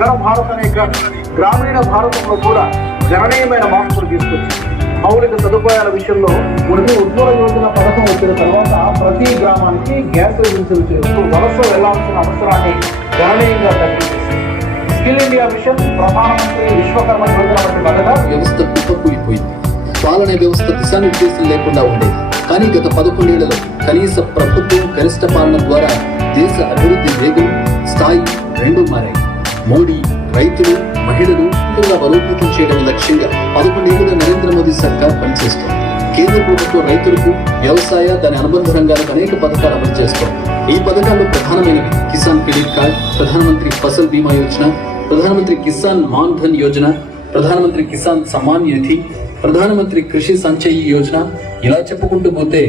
నగర భారత్ అనే గ్రామీణ భారతంలో కూడా గణనీయమైన మార్పులు తీసుకొచ్చింది. మౌలిక సదుపాయాల విషయంలో ఉడికి ఉజ్వల యోజన పథకం వచ్చిన తర్వాత ప్రతి గ్రామానికి గ్యాస్ ఏజెన్సీలు చేస్తూ వలస వెళ్ళాల్సిన అవసరాన్ని గణనీయంగా తగ్గించింది స్కిల్ ఇండియా మిషన్ ప్రధానమంత్రి విశ్వకర్మ యోజన వంటి వ్యవస్థ కుప్పకూలిపోయింది. పాలన వ్యవస్థ దిశానిర్దేశం లేకుండా ఉండేది. కానీ గత పదకొండేళ్ళలో కనీస ప్రభుత్వం గరిష్ట పాలన ద్వారా దేశ అభివృద్ధి వేగం స్థాయి రెండు మారాయి. మోడీ రైతులు మహిళలు పూర్తిగా బలోపేతం చేయడం లక్ష్యంగా పదకొండేళ్ళుగా నరేంద్ర మోదీ సర్కార్ పనిచేస్తోంది. కేంద్ర ప్రభుత్వం రైతులకు వ్యవసాయ దాని అనుబంధ రంగాలకు అనేక పథకాలు అమలు చేస్తోంది. ఈ పథకాల్లో ప్రధానమైనవి కిసాన్ క్రెడిట్ కార్డ్ ప్రధానమంత్రి ఫసల్ బీమా యోజన ప్రధానమంత్రి కిసాన్ మాన్ ధన్ యోజన ప్రధానమంత్రి కిసాన్ సమ్మాన్ నిధి ప్రధానమంత్రి కృషి సంచయి యోజన. ఇలా చెప్పుకుంటూ పోతే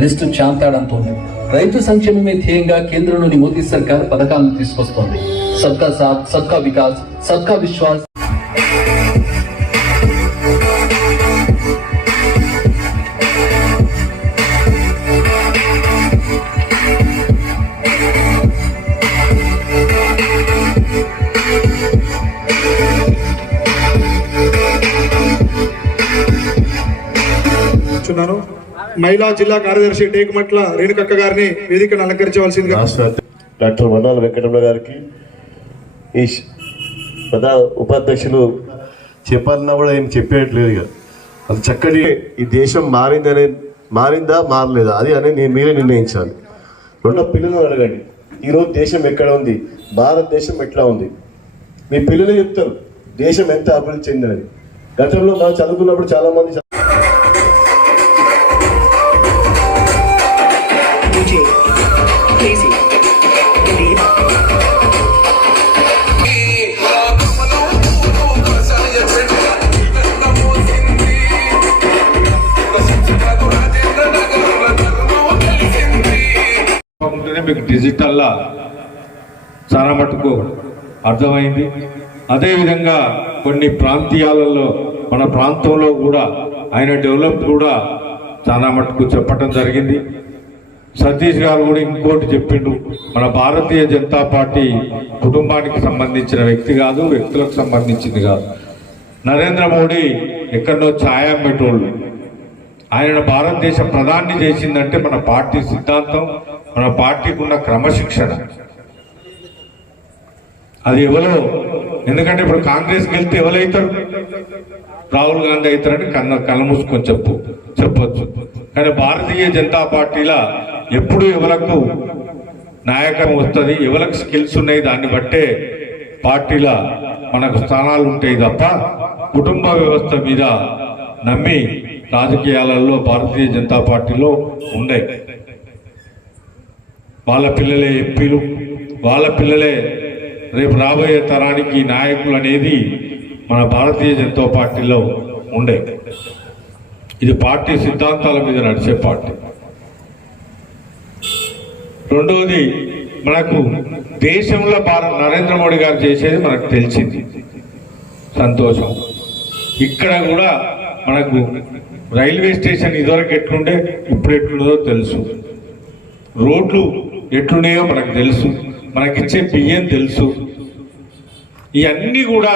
లిస్టు చాంతాడంతోంది. రైతు సంక్షేమమే ధ్యేయంగా కేంద్రంలోని మోదీ సర్కార్ పథకాలను తీసుకొస్తోంది. సబ్కా సాత్ సబ్కా వికాస్ సబ్కా విశ్వాస్ చున్నాను మహిళా జిల్లా కార్యదర్శి టేకుమట్ల రేణుకక్క గారిని వేదికను అలంకరించవలసిందిగా అధ్య- డాక్టర్ వన్నాల వెంకటరమణ గారికి ఈ ష్- ప్రధాన ఉపాధ్యక్షులు చెప్పాలన్నా కూడా ఏం చెప్పేయట్లేదు ఇక. అది చక్కటి ఈ దేశం మారిందనే మారిందా మారలేదా? అది అనేది నేను మీరే నిర్ణయించాలి. రెండో పిల్లలను అడగండి. ఈరోజు దేశం ఎక్కడ ఉంది? భారతదేశం ఎట్లా ఉంది? మీ పిల్లలు చెప్తారు దేశం ఎంత అభివృద్ధి చెందినది? గతంలో మనం చదువుకున్నప్పుడు చాలామంది ఉంటేనే మీకు డిజిటల్లా చాలా మటుకు అర్థమైంది. అదేవిధంగా కొన్ని ప్రాంతీయాలలో మన ప్రాంతంలో కూడా ఆయన డెవలప్ కూడా చాలా మటుకు చెప్పటం జరిగింది. సతీష్ గారు కూడా ఇంకోటి చెప్పిండు మన భారతీయ జనతా పార్టీ కుటుంబానికి సంబంధించిన వ్యక్తి కాదు వ్యక్తులకు సంబంధించింది కాదు. నరేంద్ర మోడీ ఎక్కడో ఛాయా పెట్టోళ్ళు ఆయన భారతదేశ ప్రధాని చేసిందంటే మన పార్టీ సిద్ధాంతం మన పార్టీకి ఉన్న క్రమశిక్షణ. అది ఎవరో ఎందుకంటే ఇప్పుడు కాంగ్రెస్ గెలిస్తే ఎవరైతారు రాహుల్ గాంధీ అవుతారని కన్న కళ్ళ మూసుకొని చెప్పు చెప్పొచ్చు. కానీ భారతీయ జనతా పార్టీలా ఎప్పుడు ఎవరకు నాయకం వస్తుంది ఎవరికి స్కిల్స్ ఉన్నాయి దాన్ని బట్టే పార్టీల మనకు స్థానాలు ఉంటాయి తప్ప కుటుంబ వ్యవస్థ మీద నమ్మి రాజకీయాలలో భారతీయ జనతా పార్టీలో ఉండే వాళ్ళ పిల్లలే ఎంపీలు వాళ్ళ పిల్లలే రేపు రాబోయే తరానికి నాయకులు అనేది మన భారతీయ జనతా పార్టీలో ఉండే. ఇది పార్టీ సిద్ధాంతాల మీద నడిచే పార్టీ. రెండవది మనకు దేశంలో భారత నరేంద్ర మోడీ గారు చేసేది మనకు తెలిసింది. సంతోషం. ఇక్కడ కూడా మనకు రైల్వే స్టేషన్ ఇదివరకు ఎట్లుండే ఇప్పుడు ఎట్లుందో తెలుసు. రోడ్లు ఎట్లున్నాయో మనకు తెలుసు. మనకిచ్చే బియ్యం తెలుసు. ఇవన్నీ కూడా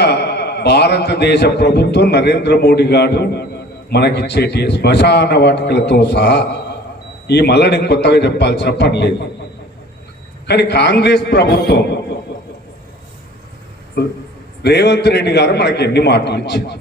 భారతదేశ ప్రభుత్వం నరేంద్ర మోడీ గారు మనకిచ్చేటి శ్మశాన వాటికలతో సహా ఈ మళ్ళీ నేను కొత్తగా చెప్పాల్సిన పని లేదు. కానీ కాంగ్రెస్ ప్రభుత్వం రేవంత్ రెడ్డి గారు మనకి ఎన్ని మాటలు ఇచ్చింది